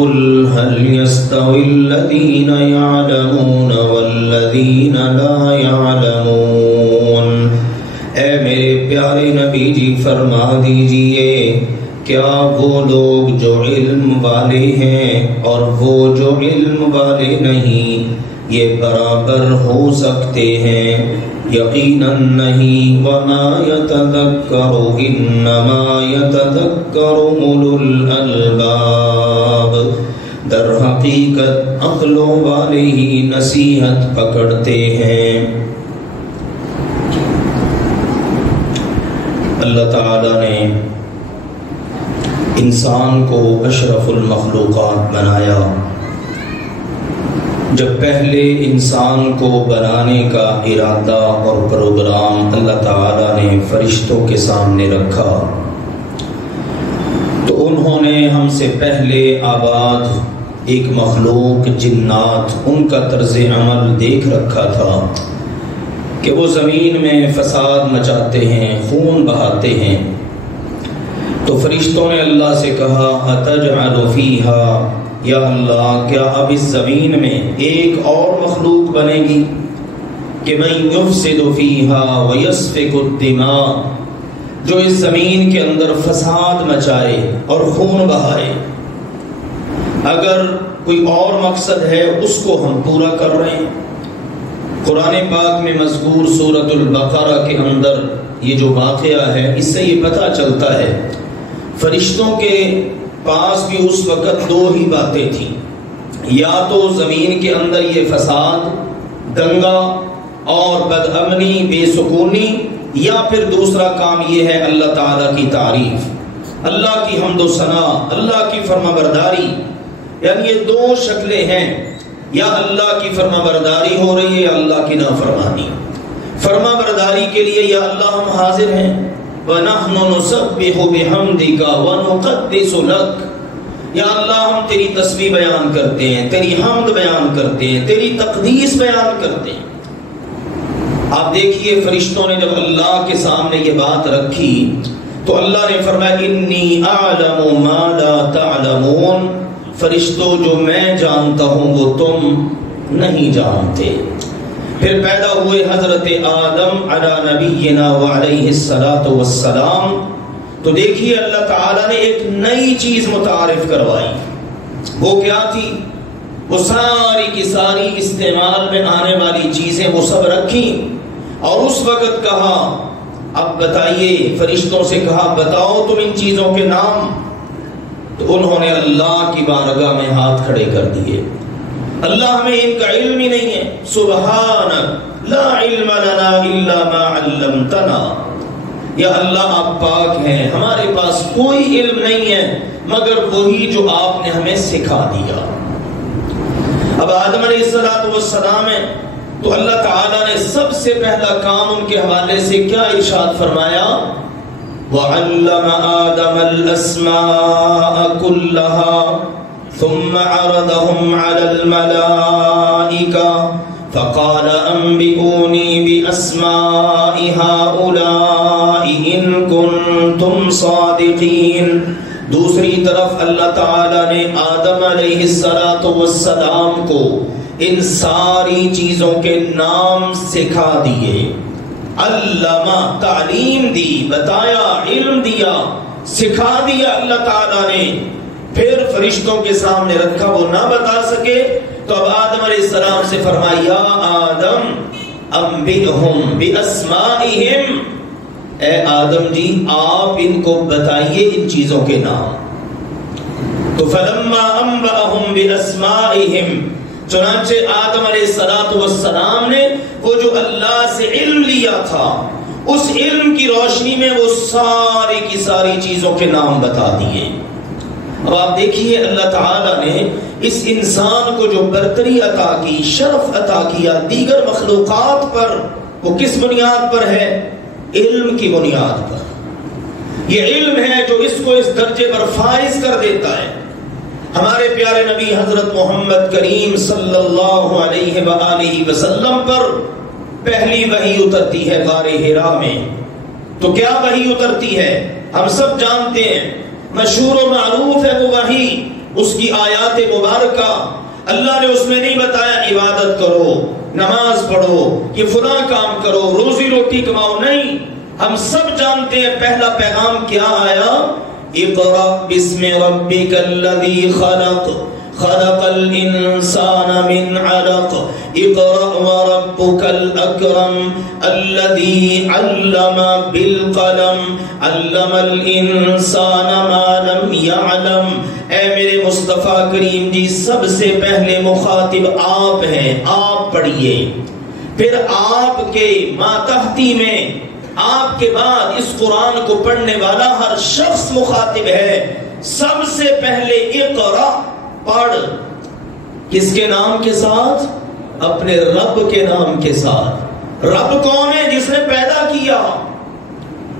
قل هل يستوي الذين يعلمون والذين لا يعلمون۔ اے میرے پیارے نبی جی فرما دیجئے کیا وہ لوگ جو علم والے ہیں اور وہ جو علم والے نہیں یہ برابر ہو سکتے ہیں؟ یقیناً نہیں۔ وما يتذکر انما يتذکر اولو الالباب، در حقیقت عقلوں والے ہی نصیحت پکڑتے ہیں۔ اللہ تعالی نے انسان کو اشرف المخلوقات بنایا۔ جب پہلے انسان کو بنانے کا ارادہ اور پروگرام اللہ تعالی نے فرشتوں کے سامنے رکھا تو انہوں نے ہم سے پہلے آباد ایک مخلوق جنات ان کا طرز عمل دیکھ رکھا تھا کہ وہ زمین میں فساد مچاتے ہیں، خون بہاتے ہیں۔ تو فرشتوں نے اللہ سے کہا اتجعل فیہا، یا اللہ کیا اب اس زمین میں ایک اور مخلوق بنے گی کہ من یفسد فیہا ویسفک الدماء، جو اس زمین کے اندر فساد مچائے اور خون بہائے؟ اگر کوئی اور مقصد ہے اس کو ہم پورا کر رہے ہیں۔ قرآن پاک میں مذکور سورۃ البقرہ کے اندر یہ جو واقعہ ہے اس سے یہ پتہ چلتا ہے فرشتوں کے پاس بھی اس وقت دو ہی باتیں تھیں، یا تو زمین کے اندر یہ فساد، دنگا اور بدامنی، بے سکونی، یا پھر دوسرا کام یہ ہے اللہ تعالیٰ کی تعریف، اللہ کی حمد و ثنا، اللہ کی فرما برداری۔ یعنی یہ دو شکلیں ہیں، یا اللہ کی فرما برداری ہو رہی ہے یا اللہ کی نافرمانی۔ فرما برداری کے لیے یا اللہ ہم حاضر ہیں، وَنَحْنُ نُسَبِّحُ بِحَمْدِكَ وَنُقَدِّسُ لَكَ، یا اللہ ہم تیری تسبیح بیان کرتے ہیں، تیری حمد بیان کرتے ہیں، تیری تقدیس بیان کرتے ہیں۔ آپ دیکھیے فرشتوں نے جب اللہ کے سامنے یہ بات رکھی تو اللہ نے فرمایا انی اعلم ما لا تعلمون، فرشتوں جو میں جانتا ہوں وہ تم نہیں جانتے۔ پھر پیدا ہوئے حضرت آدم علی نبینا وعلیہ الصلاۃ والسلام، تو دیکھیے اللہ تعالیٰ نے ایک نئی چیز متعارف کروائی۔ وہ کیا تھی؟ وہ ساری کی ساری استعمال میں آنے والی چیزیں وہ سب رکھیں اور اس وقت کہا اب بتائیے، فرشتوں سے کہا بتاؤ تم ان چیزوں کے نام۔ تو انہوں نے اللہ کی بارگاہ میں ہاتھ کھڑے کر دیے، اللہ ہمیں ان کا علم ہی نہیں ہے، سبحانک لا علم لنا الا ما علمتنا، یا اللہ آپ پاک ہیں، ہمارے پاس کوئی علم نہیں ہے مگر وہی جو آپ نے ہمیں سکھا دیا۔ اب آدم علیہ السلام ہے تو اللہ تعالیٰ نے سب سے پہلا کام ان کے حوالے سے کیا ارشاد فرمایا؟ وَعَلَّمَ آدَمَ الْأَسْمَاءَ كُلَّهَا ثُمَّ عَرَضَهُمْ عَلَى الْمَلَائِكَةِ فَقَالَ أَنبِئُونِي بِأَسْمَاءِ هَؤُلَاءِ إِن كُنتُمْ صَادِقِينَ۔ دوسری طرف اللہ تعالیٰ نے آدم علیہ السلام کو ان ساری چیزوں کے نام سکھا دیے، علامہ تعلیم دی، بتایا، علم دیا، سکھا دیا اللہ تعالیٰ نے۔ پھر فرشتوں کے سامنے رکھا، وہ نہ بتا سکے تو اب آدم علیہ السلام سے فرمایا یا آدم انبئہم باسمائہم، اے آدم جی آپ ان کو بتائیے ان چیزوں کے نام۔ تو فلما انبأہم باسمائہم، چنانچہ آدم علیہ السلام نے وہ جو اللہ سے علم لیا تھا اس علم کی روشنی میں وہ ساری کی ساری چیزوں کے نام بتا دیے۔ اب آپ دیکھیے اللہ تعالیٰ نے اس انسان کو جو برتری عطا کی، شرف عطا کیا دیگر مخلوقات پر، وہ کس بنیاد پر ہے؟ علم کی بنیاد پر۔ یہ علم ہے جو اس کو اس درجے پر فائز کر دیتا ہے۔ ہمارے پیارے نبی حضرت محمد کریم صلی اللہ علیہ وآلہ وسلم پر پہلی وحی اترتی ہے غار حرا میں۔ تو کیا وحی اترتی ہے؟ ہم سب جانتے ہیں، مشہور و معروف ہے وہ وحی اس کی آیات مبارکہ اللہ نے اس میں نہیں بتایا عبادت کرو، نماز پڑھو، یہ فلاں کام کرو، روزی روٹی کماؤ، نہیں. ہم سب جانتے ہیں پہلا پیغام کیا آیا؟ اقرأ بسم ربک الذی خلق خلق الانسان من علق اقرأ وربک الاکرم الذی علم بالقلم علم الانسان ما لم یعلم. اے میرے مصطفیٰ کریم جی، سب سے پہلے مخاطب آپ ہیں، آپ پڑھیے. پھر آپ کے ماتحتی میں آپ کے بعد اس قرآن کو پڑھنے والا ہر شخص مخاطب ہے. سب سے پہلے اقرا، پڑھ. کس کے نام کے ساتھ؟ اپنے رب کے نام کے ساتھ. رب کون ہے؟ جس نے پیدا کیا.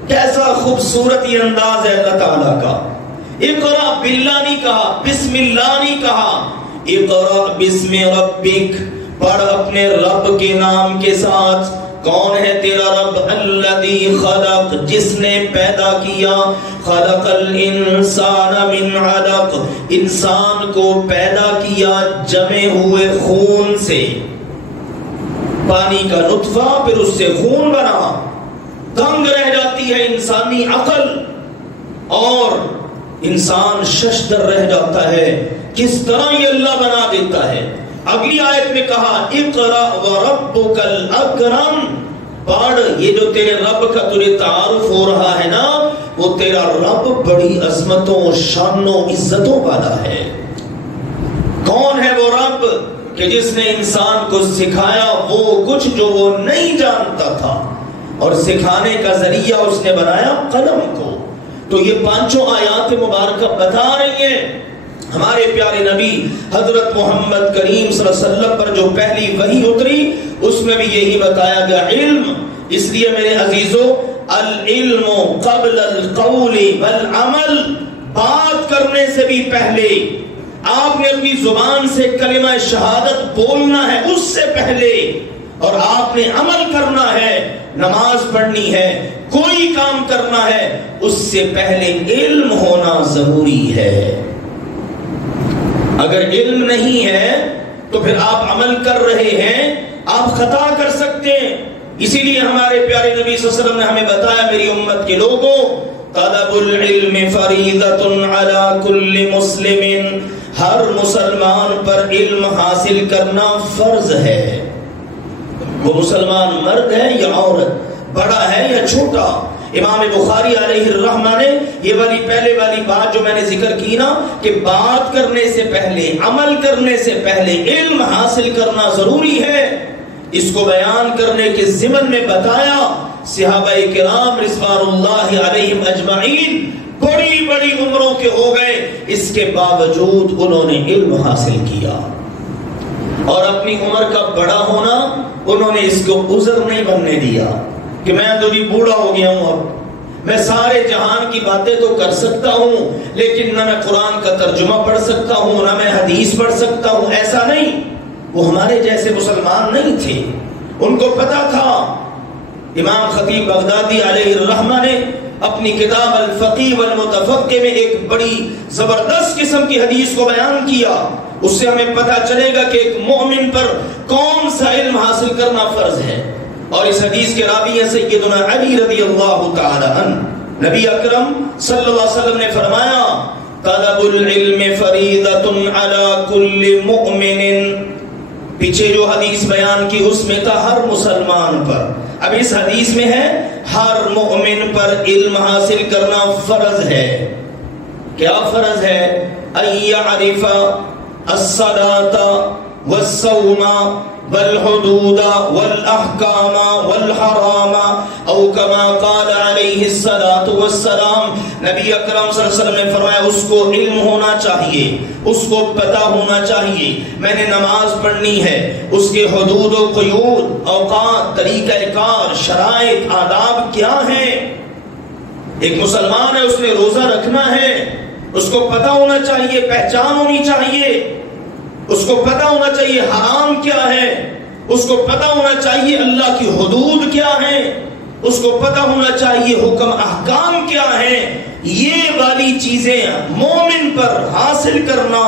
کیسا خوبصورت یہ انداز ہے اللہ تعالیٰ کا. اقرا باللہ نہیں کہا، بسم اللہ نہیں کہا. اقرا بسم ربک، پڑھ اپنے رب کے نام کے ساتھ. کون ہے تیرا رب؟ الذی خلق، جس نے پیدا کیا. خلق الانسان من علق، انسان کو پیدا کیا جمے ہوئے خون سے. پانی کا نطفہ، پھر اس سے خون بنا. دنگ رہ جاتی ہے انسانی عقل اور انسان ششدر رہ جاتا ہے. کس طرح یہ اللہ بنا دیتا ہے. اگلی آیت میں کہا اقرأ وربک الاکرم، پڑھ. یہ جو تیرے رب کا تجھے تعارف ہو رہا ہے نا، وہ تیرا رب بڑی عظمتوں، شانوں، عزتوں والا ہے. کون ہے وہ رب کہ جس نے انسان کو سکھایا وہ کچھ جو وہ نہیں جانتا تھا، اور سکھانے کا ذریعہ اس نے بنایا قلم کو. تو یہ پانچوں آیات مبارکہ بتا رہی ہیں ہمارے پیارے نبی حضرت محمد کریم صلی اللہ علیہ وسلم پر جو پہلی وحی اتری اس میں بھی یہی بتایا گیا علم. اس لیے میرے عزیزو، العلم قبل القول والعمل، بات کرنے سے بھی پہلے آپ نے اپنی زبان سے کلمہ شہادت بولنا ہے، اس سے پہلے، اور آپ نے عمل کرنا ہے، نماز پڑھنی ہے، کوئی کام کرنا ہے، اس سے پہلے علم ہونا ضروری ہے. اگر علم نہیں ہے تو پھر آپ عمل کر رہے ہیں، آپ خطا کر سکتے ہیں. اسی لیے ہمارے پیارے نبی صلی اللہ علیہ وسلم نے ہمیں بتایا، میری امت کے لوگوں، طلب العلم فریضۃ علی کل مسلم، ہر مسلمان پر علم حاصل کرنا فرض ہے. وہ مسلمان مرد ہے یا عورت، بڑا ہے یا چھوٹا. امام بخاری علیہ الرحمہ نے یہ پہلے والی بات جو میں نے ذکر کی نا، کہ بات کرنے سے پہلے، عمل کرنے سے پہلے علم حاصل کرنا ضروری ہے، اس کو بیان کرنے کے ضمن میں بتایا. صحابہ کرام رضوان اللہ علیہم اجمعین بڑی بڑی عمروں کے ہو گئے، اس کے باوجود انہوں نے علم حاصل کیا. اور اپنی عمر کا بڑا ہونا انہوں نے اس کو عذر نہیں بننے دیا کہ میں تو بھی بوڑھا ہو گیا ہوں، اب میں سارے جہان کی باتیں تو کر سکتا ہوں لیکن نہ میں قرآن کا ترجمہ پڑھ سکتا ہوں، نہ میں حدیث پڑھ سکتا ہوں. ایسا نہیں. وہ ہمارے جیسے مسلمان نہیں تھے، ان کو پتا تھا. امام خطیب بغدادی علیہ الرحمہ نے اپنی کتاب الفقیہ والمتفقہ میں ایک بڑی زبردست قسم کی حدیث کو بیان کیا. اس سے ہمیں پتا چلے گا کہ ایک مومن پر کون سا علم حاصل کرنا فرض ہے. اور اس حدیث کے راوی ہیں سیدنا علی رضی اللہ تعالی عنہ. نبی اکرم صلی اللہ علیہ وسلم نے فرمایا، طلب العلم فریضۃ علی کل مؤمن. پیچھے جو حدیث بیان کی اس میں تھا ہر مسلمان پر، اب اس حدیث میں ہے ہر مومن پر علم حاصل کرنا فرض ہے. کیا فرض ہے؟ ان یعرف الصلاة والصوم والحدود والاحکام والحرام او کما قال علیہ الصلاة والسلام. نبی اکرم صلی اللہ علیہ وسلم نے فرمایا اس کو علم ہونا چاہیے، اس کو پتہ ہونا چاہیے میں نے نماز پڑھنی ہے، اس کے حدود و قیود، اوقات، طریقہ کار، شرائط، آداب کیا ہیں. ایک مسلمان ہے، اس نے روزہ رکھنا ہے، اس کو پتہ ہونا چاہیے، پہچان ہونی چاہیے، اس کو پتہ ہونا چاہیے حرام کیا ہے، اس کو پتہ ہونا چاہیے اللہ کی حدود کیا ہیں. اس کو پتہ ہونا چاہیے حکم احکام کیا ہیں. یہ والی چیزیں مومن پر حاصل کرنا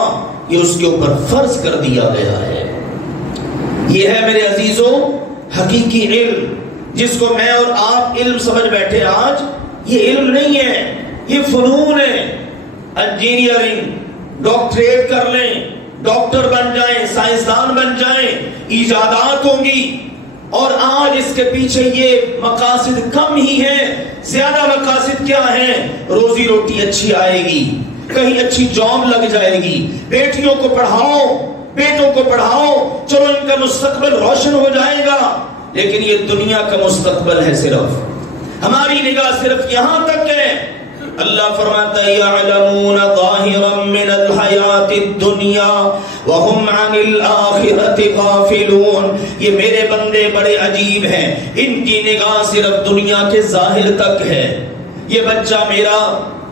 یہ اس کے اوپر فرض کر دیا گیا ہے. یہ ہے میرے عزیزوں حقیقی علم، جس کو میں اور آپ علم سمجھ بیٹھے آج. یہ علم نہیں ہے، یہ فنون ہے. انجینئرنگ، ڈاکٹریٹ کر لیں، ڈاکٹر بن جائیں، سائنسدان بن جائیں، ایجادات ہوں گی. اور آج اس کے پیچھے یہ مقاصد کم ہی ہیں. زیادہ مقاصد کیا ہیں؟ روزی روٹی اچھی آئے گی، کہیں اچھی جاب لگ جائے گی، بیٹیوں کو پڑھاؤ، بیٹوں کو پڑھاؤ، چلو ان کا مستقبل روشن ہو جائے گا. لیکن یہ دنیا کا مستقبل ہے، صرف ہماری نگاہ صرف یہاں تک ہے. اللہ فرماتا ہے یعلمون ظاہرا من الحیات الدنیا وہم عن الآخرۃ غافلون. یہ میرے بندے بڑے عجیب ہیں، ان کی نگاہ صرف دنیا کے ظاہر تک ہے. یہ بچہ میرا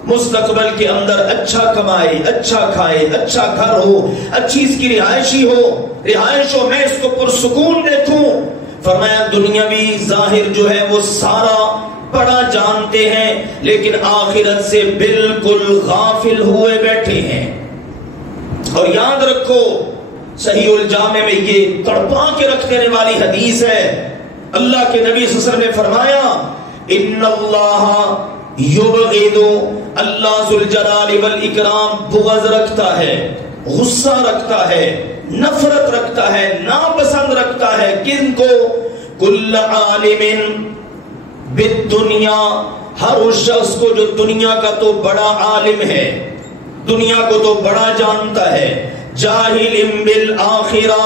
مستقبل کے اندر اچھا کمائے، اچھا کھائے، اچھا گھر ہو، اچھی اس کی رہائشی ہو، رہائش ہو، میں اس کو پرسکون دیکھوں. فرمایا دنیاوی ظاہر جو ہے وہ سارا بڑا جانتے ہیں، لیکن آخرت سے بالکل غافل ہوئے بیٹھے ہیں. اور یاد رکھو صحیح الجامع میں یہ تڑپا کے رکھ دینے والی حدیث ہے. اللہ کے نبی صلی اللہ علیہ وسلم نے فرمایا ان اللہ یبغض، اللہ ذوالجلال والاکرام بغض رکھتا ہے، غصہ رکھتا ہے، نفرت رکھتا ہے، ناپسند رکھتا ہے. کن کو؟ کل عالم بالدنیا، ہر اس شخص کو جو دنیا کا تو بڑا عالم ہے، دنیا کو تو بڑا جانتا ہے، جاہل بالآخرہ،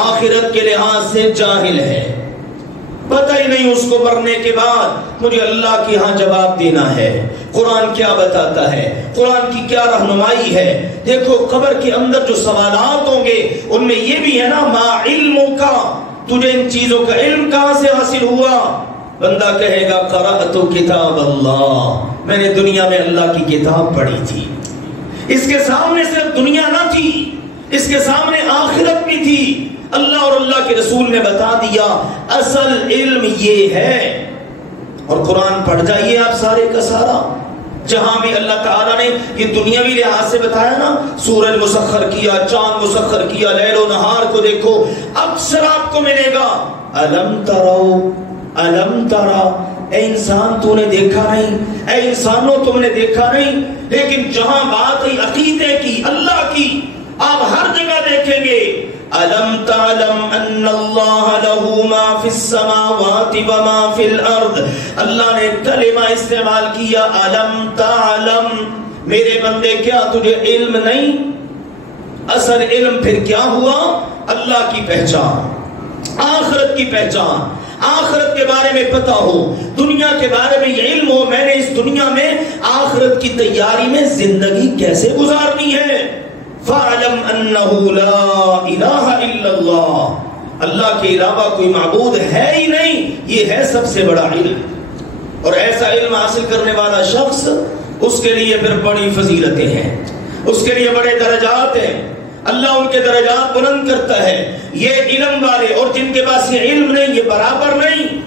آخرت کے لحاظ سے جاہل ہے. پتہ ہی نہیں اس کو مرنے کے بعد مجھے اللہ کی ہاں جواب دینا ہے. قرآن کیا بتاتا ہے، قرآن کی کیا رہنمائی ہے. دیکھو قبر کے اندر جو سوالات ہوں گے ان میں یہ بھی ہے نا ما علم کا، تجھے ان چیزوں کا علم کہاں سے حاصل ہوا؟ بندہ کہے گا قرأت کتاب اللہ، میں نے دنیا میں اللہ کی کتاب پڑھی تھی. اس کے سامنے صرف دنیا نہ تھی، اس کے سامنے آخرت بھی تھی. اللہ اور اللہ کے رسول نے بتا دیا اصل علم یہ ہے. اور قرآن پڑھ جائیے آپ سارے کا سارا، جہاں بھی اللہ تعالیٰ نے یہ دنیاوی لحاظ سے بتایا نا، سورج مسخر کیا، چاند مسخر کیا، لیل و نہار کو دیکھو، اکثر آپ کو ملے گا الم ترو، الم ترا، اے انسان تو نے دیکھا نہیں، اے انسانوں تم نے دیکھا نہیں. لیکن جہاں بات ہے عقیدے کی، اللہ کی، آپ ہر جگہ دیکھیں گے الم تعلم ان اللہ لہ ما فی السماوات وما فی الارض. اللہ نے کلمہ استعمال کیا الم تعلم، میرے بندے کیا تجھے علم نہیں؟ اصل علم پھر کیا ہوا؟ اللہ کی پہچان، آخرت کی پہچان، آخرت کے بارے میں پتہ ہو، دنیا کے بارے میں یہ علم ہو، میں نے اس دنیا میں آخرت کی تیاری میں زندگی کیسے گزارنی ہے. فَعْلَمْ أَنَّهُ لَا إِلَهَ إِلَّا اللَّهُ، اللہ کے علاوہ کوئی معبود ہے ہی نہیں. یہ ہے سب سے بڑا علم. اور ایسا علم حاصل کرنے والا شخص، اس کے لیے پھر بڑی فضیلتیں ہیں، اس کے لیے بڑے درجات ہیں. اللہ ان کے درجات بلند کرتا ہے. یہ علم والے اور جن کے پاس یہ علم نہیں، یہ برابر نہیں.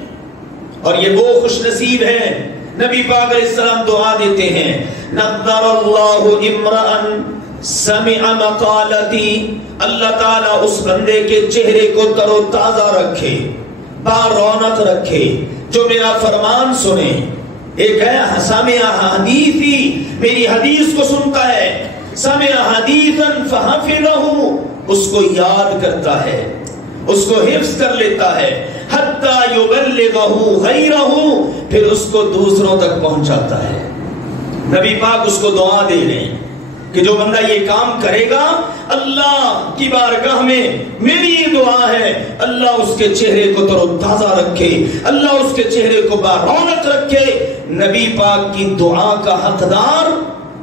اور یہ وہ خوش نصیب ہیں. نبی پاک علیہ السلام دعا دیتے ہیں نضر اللہ امرأ سمع مقالتی، اللہ تعالیٰ اس بندے کے چہرے کو تر و تازہ رکھے، با رونق رکھے، جو میرا فرمان سنے. ایک ہے سمع حدیثی، میری حدیث کو سنتا ہے، سمع حدیثا فحفظہ، اس کو یاد کرتا ہے، اس کو حفظ کر لیتا ہے، حتی یبلغہ غیرہ، پھر اس کو دوسروں تک پہنچاتا ہے. نبی پاک اس کو دعا دے رہے ہیں کہ جو بندہ یہ کام کرے گا، اللہ کی بارگاہ میں میری یہ دعا ہے اللہ اس کے چہرے کو تر و تازہ رکھے، اللہ اس کے چہرے کو بارونق رکھے. نبی پاک کی دعا کا حقدار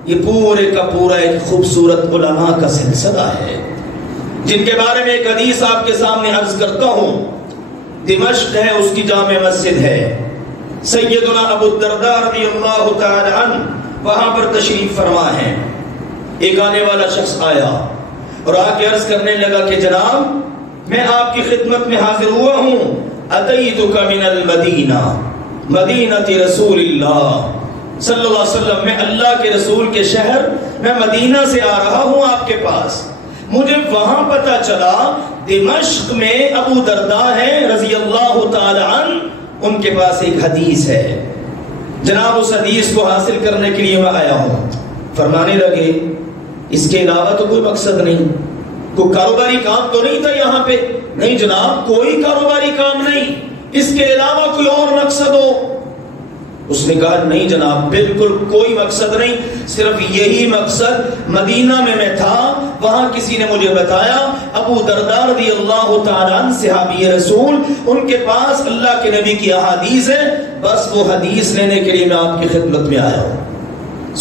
یہ پورے کا پورا ایک خوبصورت علماء کا سلسلہ ہے، جن کے بارے میں ایک حدیث آپ کے سامنے عرض کرتا ہوں. دمشق ہے، اس کی جامع مسجد ہے. سیدنا ابو الدرداء رضی اللہ تعالی عنہ وہاں پر تشریف فرما ہے. ایک آنے والا شخص آیا اور آ کے عرض کرنے لگا کہ جناب میں آپ کی خدمت میں حاضر ہوا ہوں، اتیتک من المدینہ، مدینۃ رسول اللہ صلی اللہ علیہ وسلم، میں اللہ کے رسول کے شہر میں مدینہ سے آ رہا ہوں آپ کے پاس. مجھے وہاں پتا چلا دمشق میں ابو درداء ہیں رضی اللہ تعالی عنہ، ان کے پاس ایک حدیث ہے. جناب اس حدیث کو حاصل کرنے کے لیے میں آیا ہوں. فرمانے لگے اس کے علاوہ تو کوئی مقصد نہیں، کوئی کاروباری کام تو نہیں تھا یہاں پہ؟ نہیں جناب، کوئی کاروباری کام نہیں، اس کے علاوہ کوئی اور مقصد ہو؟ اس نے کہا نہیں جناب، بالکل کوئی مقصد نہیں، صرف یہی مقصد. مدینہ میں تھا، وہاں کسی نے مجھے بتایا ابو درداء رضی اللہ تعالیٰ عنہ صحابی رسول، ان کے پاس اللہ کے نبی کی احادیث ہے، بس وہ حدیث لینے کے لیے میں آپ کی خدمت میں آیا ہوں.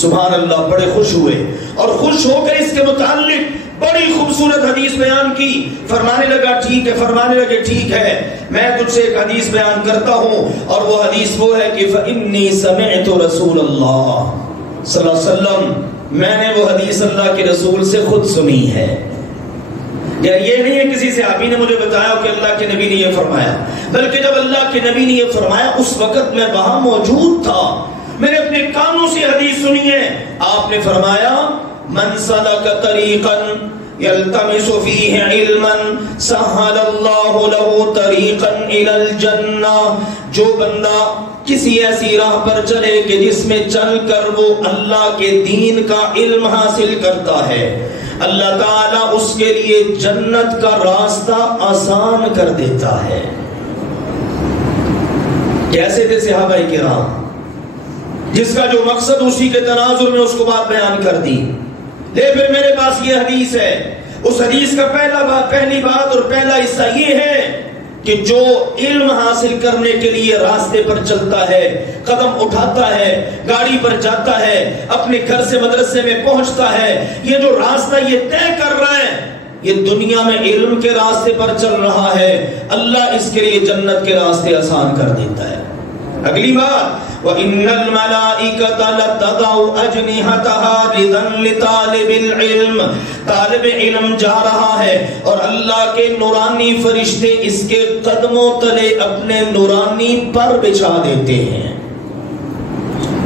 سبحان اللہ، بڑے خوش ہوئے اور خوش ہو کر اس کے متعلق بڑی خوبصورت حدیث بیان کی. فرمانے لگا ٹھیک ہے، فرمانے لگے ٹھیک ہے، میں تجھ سے ایک حدیث بیان کرتا ہوں، اور وہ حدیث وہ ہے کہ فَإِنِّي سَمِعْتُ رَسُولَ اللَّهِ صلی اللہ علیہ وسلم، میں نے وہ حدیث اللہ کے رسول سے خود سنی ہے. یا یہ نہیں ہے کسی صحابی نے مجھے بتایا کہ اللہ کے نبی نے یہ فرمایا، بلکہ جب اللہ کے نبی نے یہ فرمایا اس وقت میں وہاں موجود تھا، میں نے اپنے کانوں سے حدیث سنی ہے. آپ نے فرمایا من سلک طریقا یلتمس فیہ علما سہل اللہ له طریقا الی الجنہ، جو بندہ کسی ایسی راہ پر چلے کہ جس میں چل کر وہ اللہ کے دین کا علم حاصل کرتا ہے، اللہ تعالیٰ اس کے لیے جنت کا راستہ آسان کر دیتا ہے. کیسے تھے صحابہ کرام؟ جس کا جو مقصد اسی کے تناظر میں اس کو بات بیان کر دی. لے پھر میرے پاس یہ حدیث ہے، اس حدیث کا پہلی بات اور پہلا حصہ یہ ہے کہ جو علم حاصل کرنے کے لیے راستے پر چلتا ہے، قدم اٹھاتا ہے، گاڑی پر جاتا ہے، اپنے گھر سے مدرسے میں پہنچتا ہے، یہ جو راستہ یہ طے کر رہا ہے، یہ دنیا میں علم کے راستے پر چل رہا ہے، اللہ اس کے لیے جنت کے راستے آسان کر دیتا ہے. اگلی بات وَإِنَّ الْمَلَائِكَةَ لَتَضَعُ أَجْنِحَتَهَا رِضًا لِطَالِبِ الْعِلْمِ، طالب علم جا رہا ہے اور اللہ کے نورانی فرشتے اس کے قدموں تلے اپنے نورانی پر بچھا دیتے ہیں.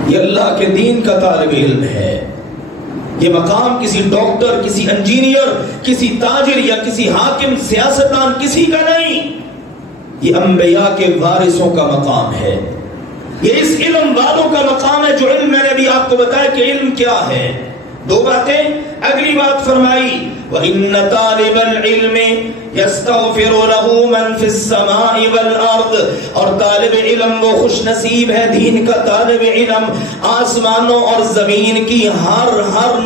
یہ اللہ کے دین کا طالب علم ہے. یہ مقام کسی ڈاکٹر، کسی انجینئر، کسی تاجر یا کسی حاکم سیاستدان کسی کا نہیں، یہ انبیاء کے وارثوں کا مقام ہے. یہ اس علم والوں کا مقام ہے جو علم میں نے ابھی آپ کو بتایا کہ علم کیا ہے. دو باتیں. اگلی بات فرمائی وَإِنَّ طَالِبَ الْعِلْمِ يَسْتَغْفِرُ لَهُ مَنْ فِي السَّمَاءِ وَالْأَرْضِ، اور طالب علم وہ خوش نصیب ہے، دین کا طالب علم، آسمانوں اور زمین کی ہر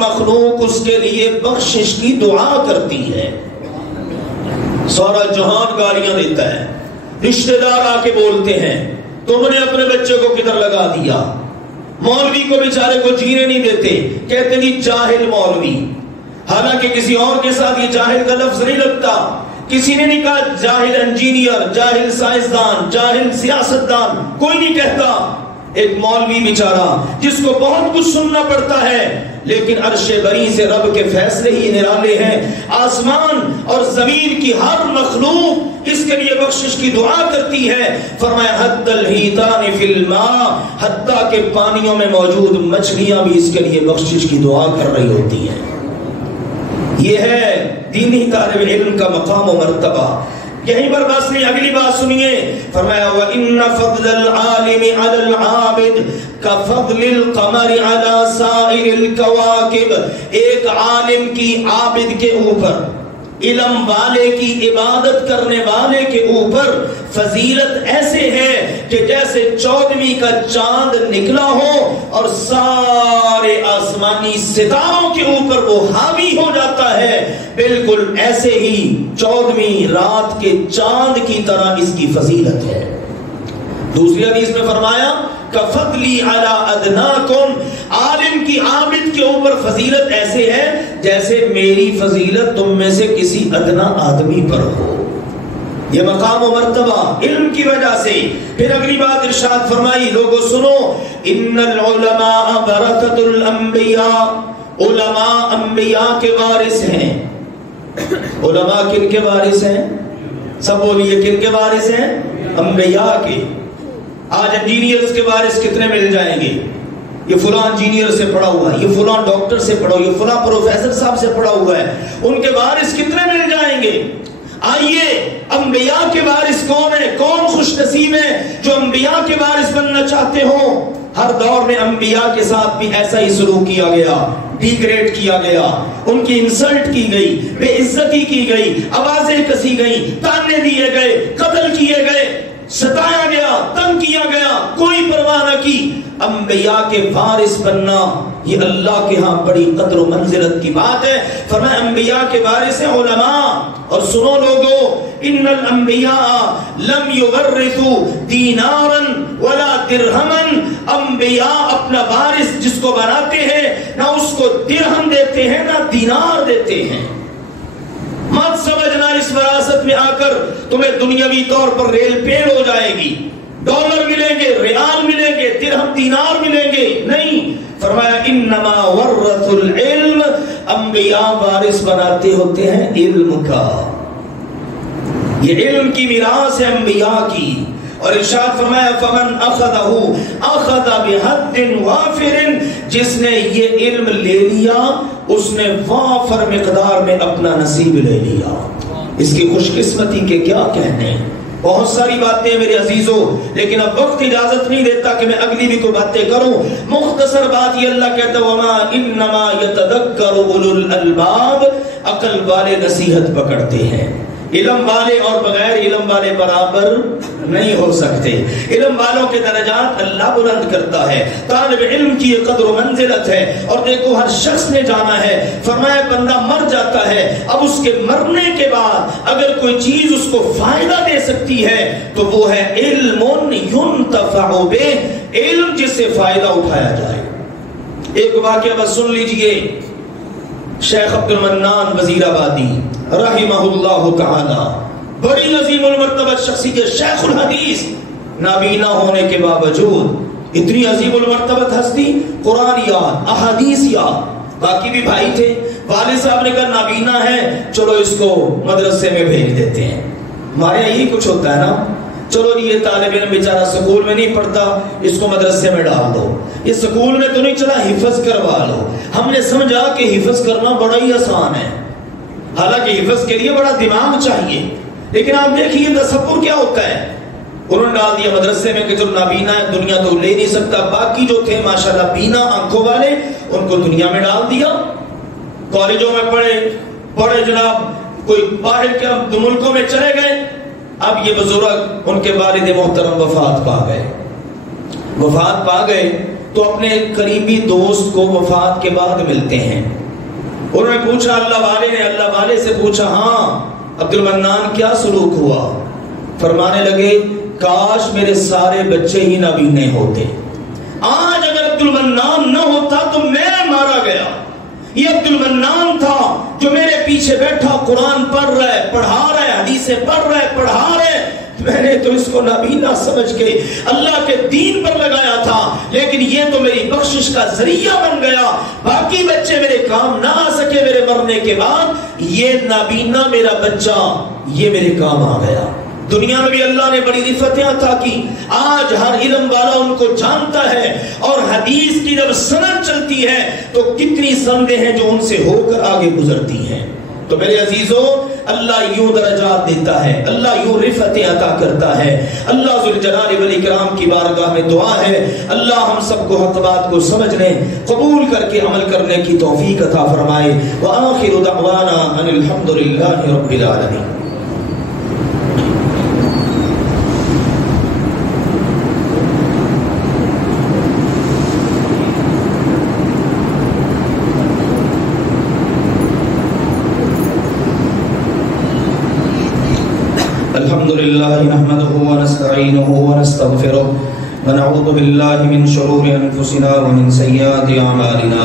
مخلوق اس کے لیے بخشش کی دعا کرتی ہے. سارا جہان گالیاں دیتا ہے، رشتہ دار آ کے بولتے ہیں تم نے اپنے بچے کو کدھر لگا دیا، مولوی کو بیچارے کو جینے نہیں دیتے، کہتے نہیں جاہل مولوی، حالانکہ کسی اور کے ساتھ یہ جاہل کا لفظ نہیں لگتا. کسی نے نہیں کہا جاہل انجینئر، جاہل سائنسدان، جاہل سیاستدان، کوئی نہیں کہتا. ایک مولوی بیچارہ جس کو بہت کچھ سننا پڑتا ہے، لیکن عرش بری سے رب کے فیصلے ہی نرالے ہیں. آسمان اور زمین کی ہر مخلوق اس کے لیے بخشش کی دعا کرتی ہے. فرمایا حتی الحیتان فی الماء، حتیٰ کہ پانیوں میں موجود مچھلیاں بھی اس کے لیے بخشش کی دعا کر رہی ہوتی ہیں. یہ ہے دینی طالب علم کا مقام و مرتبہ. یہیں پر بس نہیں، اگلی بات سنیے. فرمایا وَإِنَّ فَضْلَ الْعَالِمِ عَلَى الْعَابِدِ كَفَضْلِ الْقَمَرِ عَلَى سَائِرِ الْكَوَاكِبِ، ایک عالم کی عابد کے اوپر، علم والے کی عبادت کرنے والے کے اوپر فضیلت ایسے ہے کہ جیسے 14ویں کا چاند نکلا ہو اور سارے آسمانی ستاروں کے اوپر وہ حاوی ہو جاتا ہے، بالکل ایسے ہی 14ویں رات کے چاند کی طرح اس کی فضیلت ہے. دوسری حدیث میں فرمایا کفضلی علی ادناکم، عالم کی عابد کے اوپر فضیلت ایسے ہے جیسے میری فضیلت تم میں سے کسی ادنا آدمی پر ہو. یہ مقام و مرتبہ علم کی وجہ سے. پھر اگلی بات ارشاد فرمائی، لوگوں سنو، ان العلماء برکت الانبیاء، علماء انبیاء کے وارث ہیں. علماء کن کے وارث ہیں؟ سب بولیے کن کے وارث ہیں؟ انبیاء کے. آج انجینئرز کے وارث کتنے مل جائیں گے؟ یہ فلاں انجینئر سے پڑھا ہوا ہے، یہ فلاں ڈاکٹر سے پڑھا ہوا ہے، یہ فلاں پروفیسر صاحب سے پڑھا ہوا ہے، ان کے وارث کتنے مل جائیں گے؟ آئیے انبیاء کے وارث کون ہیں؟ کون خوش نصیب ہیں جو انبیاء کے وارث بننا چاہتے ہوں؟ ہر دور میں انبیاء کے ساتھ بھی ایسا ہی سلوک کیا گیا، ڈیگریڈ کیا گیا، ان کی انسلٹ کی گئی، بے عزتی کی گئی، آوازیں کسی گئی، تانے دیے گئے، قتل کیے گئے، ستایا گیا، تنگ کیا گیا، کوئی پرواہ نہ کی۔ انبیاء کے وارث بننا یہ اللہ کے ہاں بڑی قدر و منزلت کی بات ہے۔ فرمایا انبیاء کے وارث ہیں علماء، اور سنو لوگو، ان الانبیاء لم یورثوا دینارا ولا درہما، انبیاء اپنا وارث جس کو بناتے ہیں نہ اس کو درہم دیتے ہیں نہ دینار دیتے ہیں۔ مت سمجھنا اس وراثت میں آ کر تمہیں دنیاوی طور پر ریل پیڑ ہو جائے گی، ڈالر ملیں گے، ریال ملیں گے، درہم دینار ملیں گے، نہیں۔ فرمایا انما ورث العلم، انبیاء وارث بناتے ہوتے ہیں علم کا، یہ علم کی میراث ہے انبیاء کی۔ اور ارشاد فرمایا فمن اخذہ اخذ بحد وافر، جس نے یہ علم لے لیا اس نے وافر مقدار میں اپنا نصیب لے لیا۔ اس کی خوش قسمتی کے کیا کہنے، بہت ساری باتیں میرے عزیزوں، لیکن اب وقت اجازت نہیں دیتا کہ میں اگلی بھی کوئی باتیں کروں۔ مختصر بات یہ اللہ کہتا ہے وما انما یتذکر اولو الالباب، عقل والے نصیحت پکڑتے ہیں، علم والے اور بغیر علم والے برابر نہیں ہو سکتے۔ علم والوں کے درجات اللہ بلند کرتا ہے، طالب علم کی یہ قدر و منزلت ہے۔ اور دیکھو ہر شخص نے جانا ہے، فرمایا بندہ مر جاتا ہے، اب اس کے مرنے کے بعد اگر کوئی چیز اس کو فائدہ دے سکتی ہے تو وہ ہے علم ينتفع به، علم جس سے فائدہ اٹھایا جائے۔ ایک واقعہ بس سن لیجئے، شیخ عبد المنان وزیر آبادی رحمہ اللہ تعالی، بڑی عظیم المرتبہ شخصیت، شیخ الحدیث، نابینا ہونے کے باوجود اتنی عظیم المرتبہ ہستی، قرآن یاد، احادیث یاد۔ باقی بھی بھائی تھے، والد صاحب نے کہا نابینا ہے، چلو اس کو مدرسے میں بھیج دیتے ہیں۔ ہمارے یہاں یہی کچھ ہوتا ہے نا، چلو یہ طالب علم بیچارہ سکول میں نہیں پڑھتا، اس کو مدرسے میں ڈال دو، یہ سکول میں تو نہیں چلا، حفظ کروا لو۔ ہم نے سمجھا کہ حفظ کرنا بڑا ہی آسان ہے، حالانکہ حفظ کے لیے بڑا دماغ چاہیے، لیکن آپ دیکھیے تصور کیا ہوتا ہے۔ انہوں نے ڈال دیا مدرسے میں کہ جو نابینا ہے دنیا تو لے نہیں سکتا، باقی جو تھے ماشاءاللہ بینا آنکھوں والے ان کو دنیا میں ڈال دیا، کالجوں میں پڑھے جناب، کوئی باہر کے ملکوں میں چلے گئے۔ اب یہ بزرگ ان کے والد محترم وفات پا گئے تو اپنے قریبی دوست کو وفات کے بعد ملتے ہیں۔ انہوں نے پوچھا اللہ والے سے پوچھا، ہاں عبد المنان کیا سلوک ہوا؟ فرمانے لگے کاش میرے سارے بچے ہی نابینے ہوتے، آج اگر عبد المنان نہ ہوتا تو میں مارا گیا۔ یہ عبد المنان تھا جو میرے پیچھے بیٹھا، قرآن پڑھ رہا ہے، پڑھا رہا ہے، حدیثیں پڑھ رہا ہے، پڑھا رہا ہے، میں نے تو اس کو نابینا سمجھ کے اللہ کے دین پر لگایا تھا، لیکن یہ تو میری بخشش کا ذریعہ بن گیا، باقی بچے میرے کام نہ آ سکے میرے مرنے کے بعد، یہ نابینا میرا بچہ یہ میرے کام آ گیا۔ دنیا میں بھی اللہ نے بڑی رفتیں عطا کی، آج ہر علم والا ان کو جانتا ہے، اور حدیث کی جب سند چلتی ہے تو کتنی سندیں ہیں جو ان سے ہو کر آگے گزرتی ہیں۔ تو میرے عزیزوں، اللہ یوں درجات دیتا ہے، اللہ یوں رفتیں عطا کرتا ہے۔ اللہ ذوالجلال والاکرام کی بارگاہ میں دعا ہے اللہ ہم سب کو حق بات کو سمجھنے، قبول کر کے عمل کرنے کی توفیق عطا فرمائے۔ وآخر دعوانا ان الحمدللہ رب العالمین۔ الحمد لله نحمده ونستعينه ونستغفره ونعوذ بالله من شرور أنفسنا ومن سيئات أعمالنا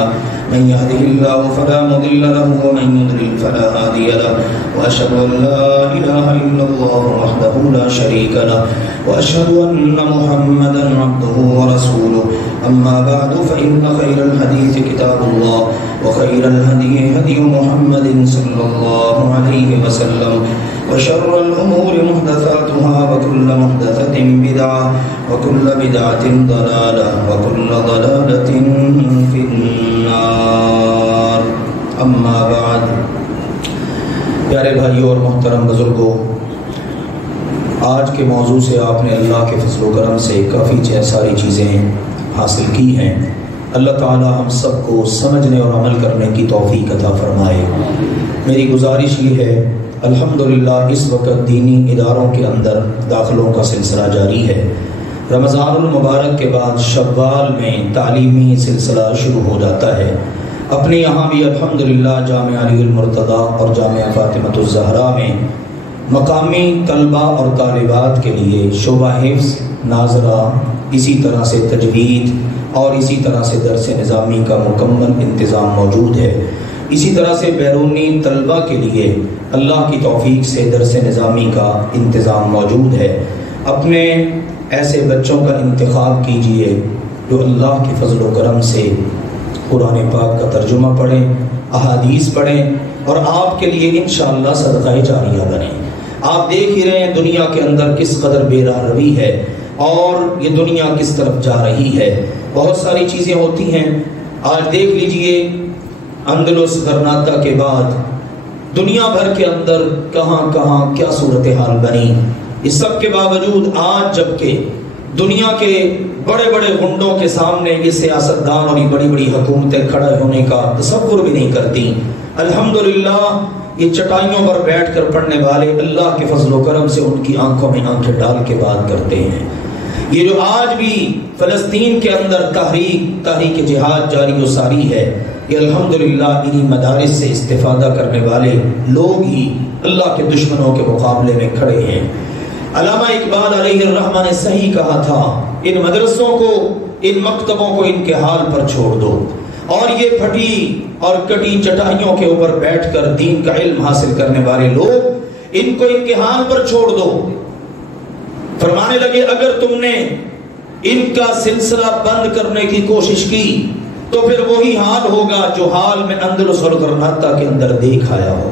من يهده الله فلا مضل له ومن يضلل فلا هادي له وأشهد أن لا إله إلا الله وحده لا شريك له وأشهد أن محمدا عبده ورسوله أما بعد فإن خير الحديث كتاب الله وخير الهدي هدي محمد صلى الله عليه وسلم وشر الأمور محدثاتها وكل محدثة بدعة وكل بدعة ضلالة وكل ضلالة في النار اما بعد. پیارے بھائیوں اور محترم بزرگوں، آج کے موضوع سے آپ نے اللہ کے فضل و کرم سے کافی ساری چیزیں حاصل کی ہیں. اللہ تعالی ہم سب کو سمجھنے اور عمل کرنے کی توفیق عطا فرمائے. میری گزارش یہ ہے، الحمدللہ اس وقت دینی اداروں کے اندر داخلوں کا سلسلہ جاری ہے. رمضان المبارک کے بعد شوال میں تعلیمی سلسلہ شروع ہو جاتا ہے. اپنے یہاں بھی الحمدللہ جامعہ علی المرتضیٰ اور جامعہ فاطمۃ الزہرا میں مقامی طلبہ اور طالبات کے لیے شعبہ حفظ، ناظرہ، اسی طرح سے تجوید اور اسی طرح سے درس نظامی کا مکمل انتظام موجود ہے. اسی طرح سے بیرونی طلبہ کے لیے اللہ کی توفیق سے درس نظامی کا انتظام موجود ہے. اپنے ایسے بچوں کا انتخاب کیجئے جو اللہ کے فضل و کرم سے قرآن پاک کا ترجمہ پڑھیں، احادیث پڑھیں اور آپ کے لیے انشاءاللہ صدقہ جاریہ بنیں. آپ دیکھ ہی رہے ہیں دنیا کے اندر کس قدر بے راہ روی ہے اور یہ دنیا کس طرف جا رہی ہے. بہت ساری چیزیں ہوتی ہیں. آج دیکھ لیجئے اندلس غرناطہ کے بعد دنیا بھر کے اندر کہاں کہاں کیا صورتحال بنی. اس سب کے باوجود آج جبکہ دنیا کے بڑے بڑے غنڈوں کے سامنے یہ سیاستدان اور یہ بڑی بڑی حکومتیں کھڑے ہونے کا تصور بھی نہیں کرتی، الحمدللہ یہ چٹائیوں پر بیٹھ کر پڑھنے والے اللہ کے فضل و کرم سے ان کی آنکھوں میں آنکھیں ڈال کے بات کرتے ہیں. یہ جو آج بھی فلسطین کے اندر تحریک جہاد جاری و ساری ہے، یہ الحمدللہ انہی مدارس سے استفادہ کرنے والے لوگ ہی اللہ کے دشمنوں کے مقابلے میں کھڑے ہیں. علامہ اقبال علیہ الرحمہ نے صحیح کہا تھا، ان مدرسوں کو، ان مکتبوں کو ان کے حال پر چھوڑ دو اور یہ پھٹی اور کٹی چٹائیوں کے اوپر بیٹھ کر دین کا علم حاصل کرنے والے لوگ، ان کو ان کے حال پر چھوڑ دو. فرمانے لگے اگر تم نے ان کا سلسلہ بند کرنے کی کوشش کی تو پھر وہی حال ہوگا جو حال میں اندلس اور غرناطہ کے اندر دیکھ آیا ہو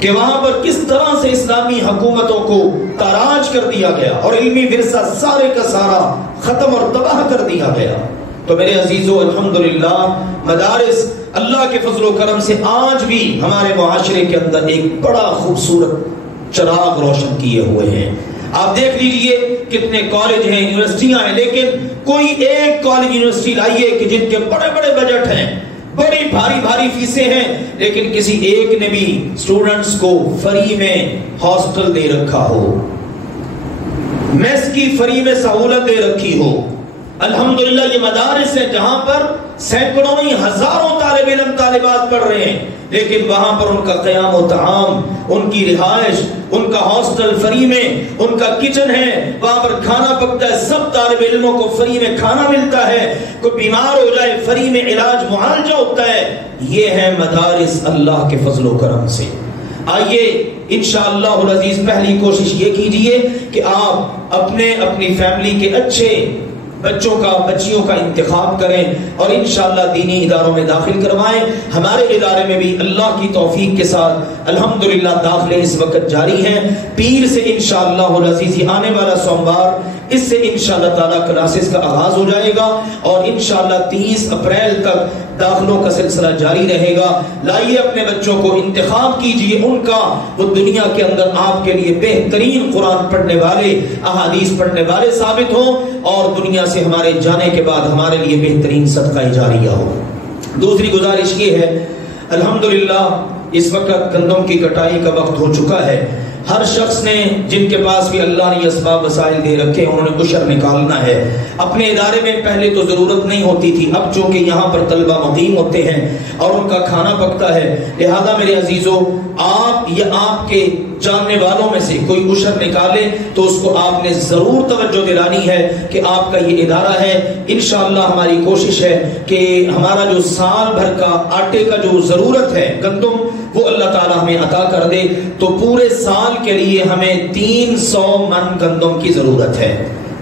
کہ وہاں پر کس طرح سے اسلامی حکومتوں کو تاراج کر دیا گیا اور علمی ورثہ سارے کا سارا ختم اور تباہ کر دیا گیا. تو میرے عزیزو الحمدللہ مدارس اللہ کے فضل و کرم سے آج بھی ہمارے معاشرے کے اندر ایک بڑا خوبصورت چراغ روشن کیے ہوئے ہیں. آپ دیکھ لیجئے کتنے کالج ہیں، یونیورسٹیاں ہیں، لیکن کوئی ایک کالج یونیورسٹی لائیے کہ جن کے بڑے بڑے بجٹ ہیں، بڑی بھاری بھاری فیسیں ہیں، لیکن کسی ایک نے بھی سٹوڈنٹس کو فری میں ہاسٹل دے رکھا ہو، میس کی فری میں سہولت دے رکھی ہو. الحمدللہ یہ مدارس ہیں جہاں پر سینکڑوں نہیں ہزاروں طالب علم طالبات پڑھ رہے ہیں، لیکن وہاں پر ان کا قیام و طعام، ان کی رہائش، ان کا ہاسٹل فری میں، ان کا کچن ہے، وہاں پر کھانا پکتا ہے، سب طالب علموں کو فری میں کھانا ملتا ہے، کوئی بیمار ہو جائے فری میں علاج معالجہ ہوتا ہے. یہ ہے مدارس اللہ کے فضل و کرم سے. آئیے انشاءاللہ العزیز پہلی کوشش یہ کیجئے کہ آپ اپنی فیملی کے اچھے بچیوں کا انتخاب کریں اور انشاءاللہ دینی اداروں میں داخل کروائیں. ہمارے ادارے میں بھی اللہ کی توفیق کے ساتھ الحمدللہ داخلے اس وقت جاری ہیں. پیر سے انشاءاللہ العزیز آنے والا سوموار اس سے انشاءاللہ تعالیٰ کلاسز کا آغاز ہو جائے گا اور انشاءاللہ 30 اپریل تک داخلوں کا سلسلہ جاری رہے گا. لائیے اپنے بچوں کو انتخاب کیجئے ان کا، وہ دنیا کے اندر آپ کے لیے بہترین قرآن پڑھنے والے، احادیث پڑھنے والے ثابت ہوں اور دنیا سے ہمارے جانے کے بعد ہمارے لیے بہترین صدقہ جاریہ ہو. دوسری گزارش یہ ہے، الحمدللہ اس وقت گندم کی کٹائی کا وقت ہو چکا ہے. ہر شخص نے، جن کے پاس بھی اللہ نے اسباب وسائل دے رکھے انہوں نے عشر نکالنا ہے. اپنے ادارے میں پہلے تو ضرورت نہیں ہوتی تھی، اب چونکہ یہاں پر طلبہ مقیم ہوتے ہیں اور ان کا کھانا پکتا ہے، لہذا میرے عزیزو آپ یا آپ کے جاننے والوں میں سے کوئی عشر نکالے تو اس کو آپ نے ضرور توجہ دلانی ہے کہ آپ کا یہ ادارہ ہے. انشاءاللہ ہماری کوشش ہے کہ ہمارا جو سال بھر کا آٹے کا جو ضرورت ہے گندم وہ اللہ تعالیٰ ہمیں عطا کر دے. تو پورے سال کے لیے ہمیں 300 من گندم کی ضرورت ہے.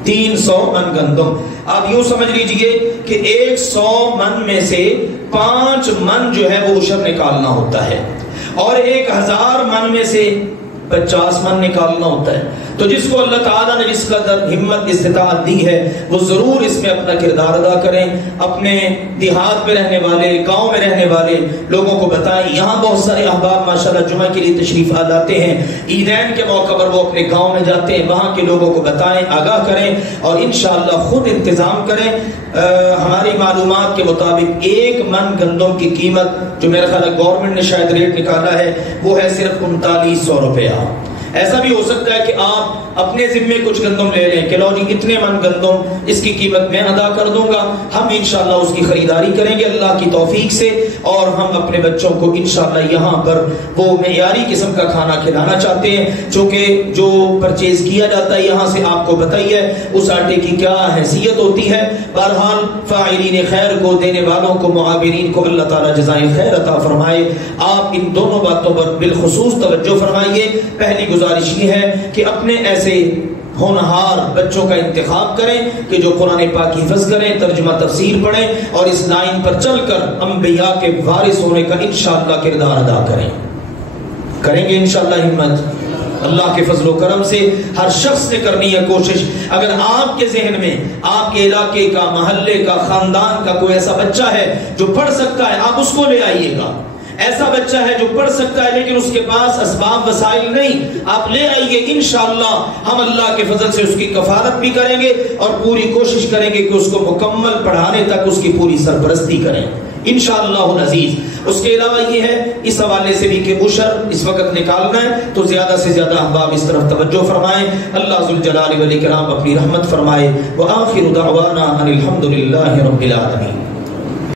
300 من گندم. آپ یوں سمجھ لیجئے کہ 100 من میں سے 5 من جو ہے وہ عشر نکالنا ہوتا ہے اور 1000 من میں سے 50 من نکالنا ہوتا ہے. تو جس کو اللہ تعالیٰ نے جس قدر ہمت استطاعت دی ہے وہ ضرور اس میں اپنا کردار ادا کریں. اپنے دیہات میں رہنے والے، گاؤں میں رہنے والے لوگوں کو بتائیں. یہاں بہت سارے احباب ماشاءاللہ جمعہ کے لیے تشریف لاتے ہیں، عیدین کے موقع پر وہ اپنے گاؤں میں جاتے ہیں، وہاں کے لوگوں کو بتائیں، آگاہ کریں اور انشاءاللہ خود انتظام کریں. ہماری معلومات کے مطابق 1 من گندم کی قیمت جو میرا خیال ہے گورنمنٹ نے شاید ریٹ نکالا ہے وہ ہے صرف 3900 روپیہ. ایسا بھی ہو سکتا ہے کہ آپ اپنے ذمے کچھ گندم لے لیں کہ لو جی اتنے من گندم اس کی قیمت میں ادا کر دوں گا. ہم انشاءاللہ اس کی خریداری کریں گے اللہ کی توفیق سے، اور ہم اپنے بچوں کو انشاءاللہ یہاں پر وہ معیاری قسم کا کھانا کھلانا چاہتے ہیں. چونکہ جو پرچیز کیا جاتا ہے یہاں سے آپ کو بتائیے اس آٹے کی کیا حیثیت ہوتی ہے. بہرحال فاعلین خیر کو، دینے والوں کو، معاورین کو اللہ تعالیٰ جزائے خیر عطا فرمائے. آپ ان دونوں باتوں پر بالخصوص توجہ فرمائیے. پہلی گزارش یہ ہے کہ اپنے ایسے ہونہار بچوں کا انتخاب کریں کہ جو قرآن پاک حفظ کریں، ترجمہ تفسیر پڑھیں اور اس لائن پر چل کر انبیاء کے وارث ہونے کا انشاءاللہ کردار ادا کریں گے انشاءاللہ. ہمت اللہ کے فضل و کرم سے ہر شخص نے کرنی ہے کوشش. اگر آپ کے ذہن میں آپ کے علاقے کا، محلے کا، خاندان کا کوئی ایسا بچہ ہے جو پڑھ سکتا ہے آپ اس کو لے آئیے گا. ایسا بچہ ہے جو پڑھ سکتا ہے لیکن اس کے پاس اسباب وسائل نہیں، آپ لے آئیے. انشاءاللہ ہم اللہ کے فضل سے اس کی کفالت بھی کریں گے اور پوری کوشش کریں گے کہ اس کو مکمل پڑھانے تک اس کی پوری سرپرستی کریں انشاءاللہ العزیز. اس کے علاوہ یہ ہے اس حوالے سے بھی کہ عشر اس وقت نکالنا ہے تو زیادہ سے زیادہ احباب اس طرف توجہ فرمائیں. اللہ ذوالجلال والاکرام اپنی رحمت فرمائے. وآخر دعوانا ان الحمد للہ رب العالمین.